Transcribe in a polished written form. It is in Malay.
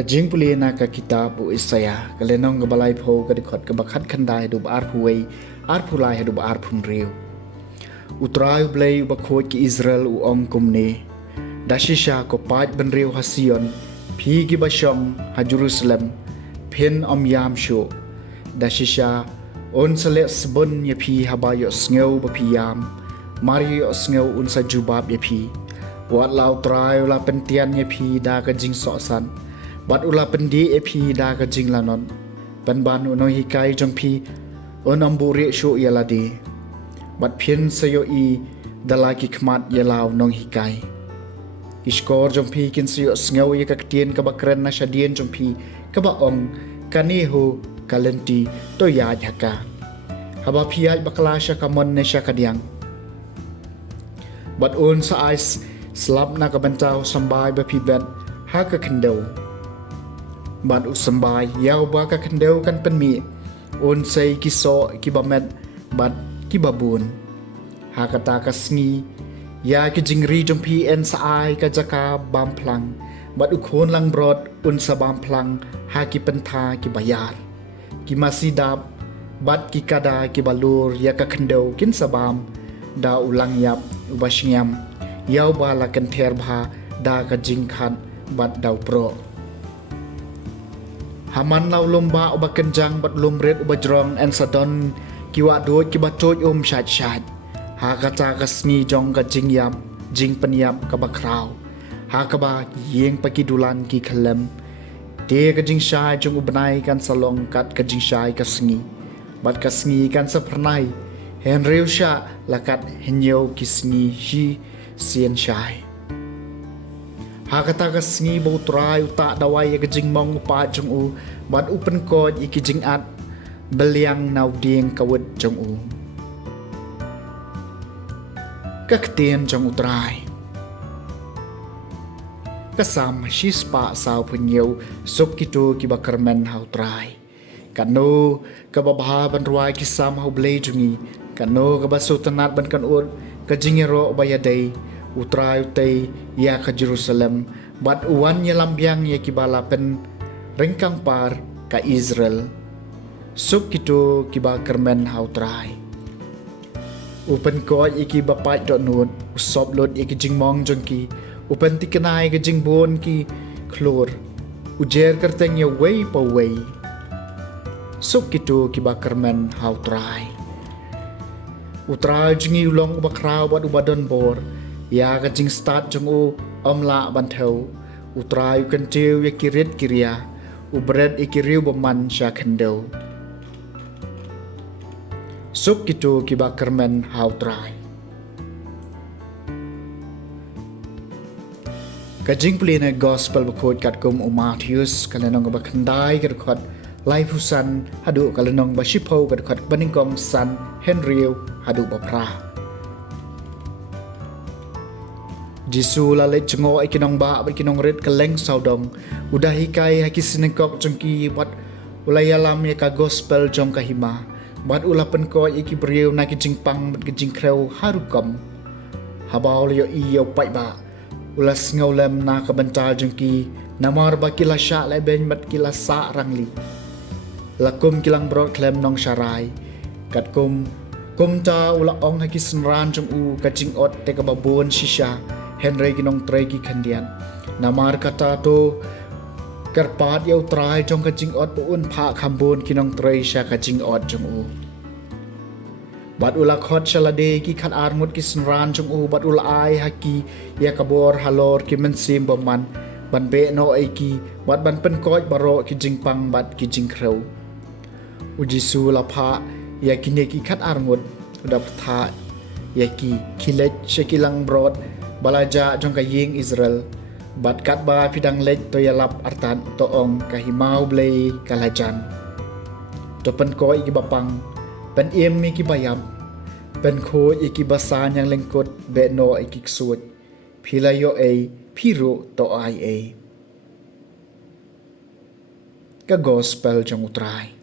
กะจิงปุลีนาka kitab u Isaya kalenong gabalay po kadikot kabakat kanday du baar puway ar pulay du baar punriw utrayo blay ubakot ki Israel u ong kumne dashisha ko pat benriw ha Sion pi gibasyong ha Jerusalem pen yam sho dashisha on sale sbon ye pi habayo sngew ba piyam mario sngew un sa jubab ye pi wat law trayo la pentian ye pi da ka jing so sanบัดอุลาเป็นดีเอพีดากะจิงลานอนปันบานอุนหิกายจงพีอนอมบุริโชเยลาดีบัดเพียนสยอีดลากิขมัดเยลาวนองหิกายกิสกอร์จงพีกินสยสเงวยกักเตียนกะบักเรนนาชาเดียนจงพีกะบะองกะเนโฮกะเลนตีโตยาญักะฮะบะพียบักลาชะกะมอนเนชะกะเดียงบัดอุนสะไอส์สลับนากะบันเจ้าสบายบะพีเบนฮากะคันเดวบัดอุสบายยาวบากะคันเดวกันเป็นมีโอนไซกิโซกิบะเมดบัดกิบะบูนหากะตากะสงียากิจิงรีจงพีเอ็นสะอายกะจะกาบามพลังบัดอุโคนลังบรอดอุนสะบามพลังหากิเป็นทากิบะยาร์กิมาซีดาบบัดกิกาดากิบะลูรยากะคันเดวกินสะบามดาอุลังยับอุบะชงยมยาวบาละกันเทรบาดากะจิงคันบัดดาวโปรHaman lau lomba uba kenjang bat lumret uba jrong en sadon kiwa do kiba toj shat ha kata kasni jong ka jing yam jing penyam ka bakraw ha ka ba yeng pakidulan ki khalem te ka jing shai jong ubnai kan salong kat ka jing shai kasngi bat kasngi kan sapranai hen reu sha lakat henyo kisngi hi sien shaiหากตากสงีบูตรายอุตะดาวายกจิงมองปาจงอูบัดอุปนกอดอีกจิงอัดเบลียงนาวเดียงกวดจงอูกักเตียนจงอุตรายกสามชิสปะสาวพญยวสุกิตูกิบักรเมนหาวตรายกันโนกบบบาบันรวายกิสามหาวเบลจงีกันโนกบสุตนัดบันกันอุดกจิงเรอบายเดยอุตรายอุตัยยาคเยรูซาเล็มบัดอวันยลำยังยากิบาลาเป็นเร่งกังปาร์กาอิสราเอลสุกิโตกิบาคร์เมนฮาวตรายอุปนกออีกิบาปัดดอนนูดอุสอบลดอีกิจิงมองจงกีอุปนติกนายกิจิงบอนกีคลอร์อุเจร์กร์เตงยาเวย์ปะเวย์สุกิโตกิบาคร์เมนฮาวตรายอุตรายจิงยูลองอุบคราวบัดอุบดอนบอร์ยากจิงสตาร์จงอูอมละบันเทวอุตรายกันเจียวยากิริดกิริยาอุบรดอิกิริวบมันชาคันเดวสุกิตูกิบาคร์เมนฮาวตรายกจิงปลีในกอสเปลบโคดกัดกุมอุมาทิอุสกันนองกับคันได้กัดขดไลฟุสันฮัดูกันนองบาชิโพกัดขดบันิงกองสันเฮนริวฮัดูบพราJisu lalai cengok ikinong ba ikinong red keleng saudong udah hikai haki sinengkok jongki buat ulayalam ya ka gospel jong kahima buat ulapen ko iki beriu na kijingpang kijing kreu harukam habau yo iyo pai ba ulas ngaulem na ka bental jongki namar ba kila sha lai ben mat kila sa rangli lakum kilang brot klem nong sharai kat kum ta ula ong haki senran jong u kajing ot te ka babon shisha Henry ginong tray ki kandian namar kata to karpat yaw tray jong kajing ot puun pa kambon kinong tray siya kajing ot jong u bat ula khot shalade ki khat armut ki snran jong u bat ula ai haki ya kabor halor ki men sim baman ban be no ai ki bat ban pen koj baro ki jing pang bat ki jing kreu uji su lapa yakini ki khat armut udap tha yaki khilet shekilang brod balaja jong ka ying Israel bat kat ba pidang lej to yalap artan to ong kahimau blei kalajan to pen ko iki bapang pen em mi ki bayam pen kho iki basan yang lengkot be no iki sut philayo e phiro to ai e ka gospel jong utrai